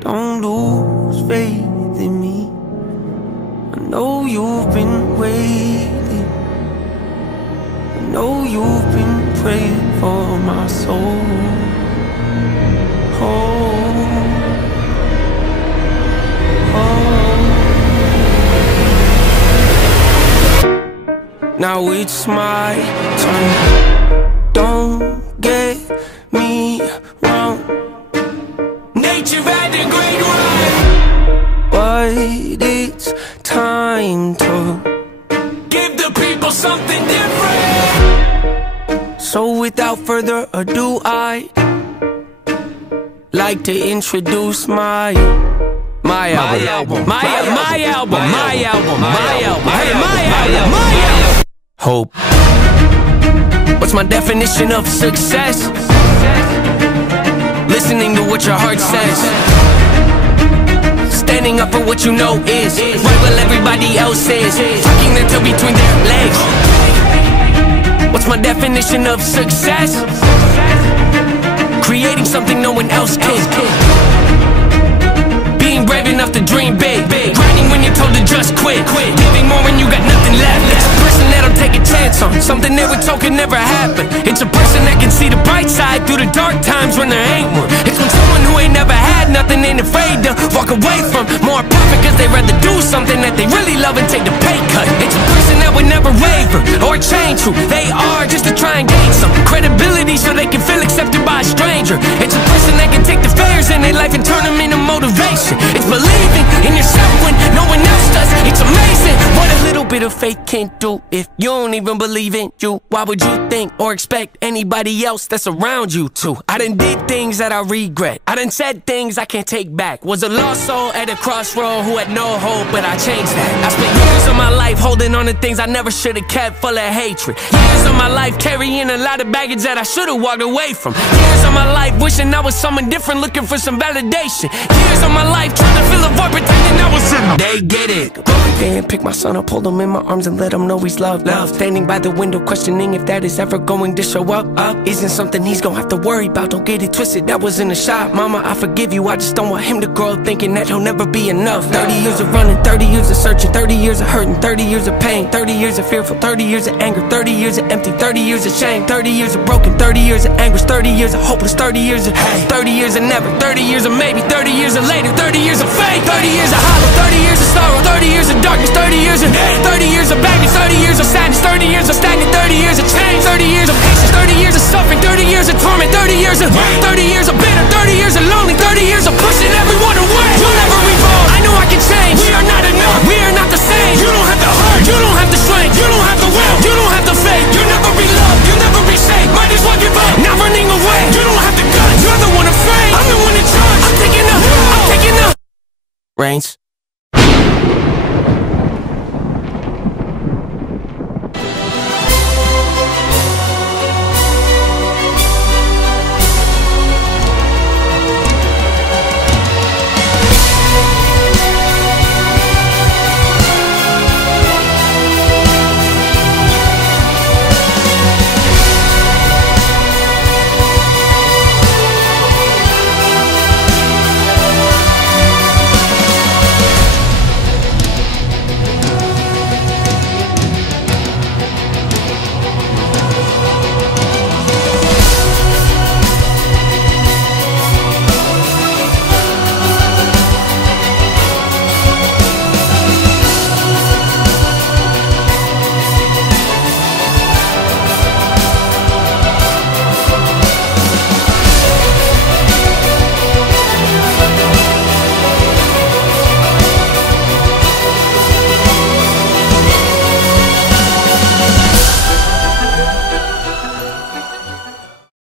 Don't lose faith in me. I know you've been waiting. I know you've been praying for my soul. Now it's my turn. Don't get me wrong. Nature had a great run, but it's time to give the people something different. So without further ado, I'd like to introduce my album. Hope. What's my definition of success? Listening to what your heart says, standing up for what you know is right while everybody else is tucking their tail between their legs. What's my definition of success? Creating something no one else can. Being brave enough to dream big. Grinding when you're told to just quit. Giving more when you got nothing left. It's a person that'll take a chance on something they were told could never happen. It's a person that can see the bright side through the dark times when there ain't one. It's when someone who ain't never had nothing ain't afraid to walk away from more profit, cause they'd rather do something that they really love and take the pay cut. It's a person that would never waver or change who they are just to try and gain some credibility so they can feel accepted by a stranger. It's a person that can take the failures in their life and turn them into motivation. It's believing in yourself when no one else does. It's amazing what a little bit of faith can do. If you don't even believe in you, why would you think or expect anybody else that's around you to? I done did things that I regret. I done said things I can't take back. Was a lost soul at a crossroad who had no hope, but I changed that. I spent years of my life holding on to things I never should have kept, full of hatred. Years of my life carrying a lot of baggage that I should have walked away from. Years of my life wishing I was someone different, looking for some validation. Years of my life trying to fill a void, pretending I was in them. They get it. They didn't pick my son up, hold him in my arms and let him know he's loved. Standing by the window questioning if that is ever going to show up. Isn't something he's gonna have to worry about, don't get it twisted, that was in a shot. Mama, I forgive you, I just don't want him to grow up thinking that he'll never be enough. 30 years of running, 30 years of searching, 30 years of hurting, 30 years of pain, 30 years of fearful, 30 years of anger, 30 years of empty, 30 years of shame, 30 years of broken, 30 years of anguish, 30 years of hopeless, 30 years of hate, 30 years of never, 30 years of maybe, 30 years of later, 30 years of fate, 30 years of hollow, 30 years of sorrow, 30 years of darkness, 30 years of hate, 30 years of baggage, 30 years of sadness, 30 years of stagnant, 30 years of change, 30 years of patience, 30 years of suffering, 30 years of torment, 30 years of pain, 30 years of bitter, 30 years of lonely, 30 years of pushing everyone away. You'll never evolve, I know I can change. We are not enough, we are not the same. You don't have the heart, you don't have the strength, you don't have the will, you don't have the faith. You'll never be loved, you'll never be safe. Might as well give up, not running away. You don't have the guts, you're the one afraid. I'm the one in charge, I'm taking the reins.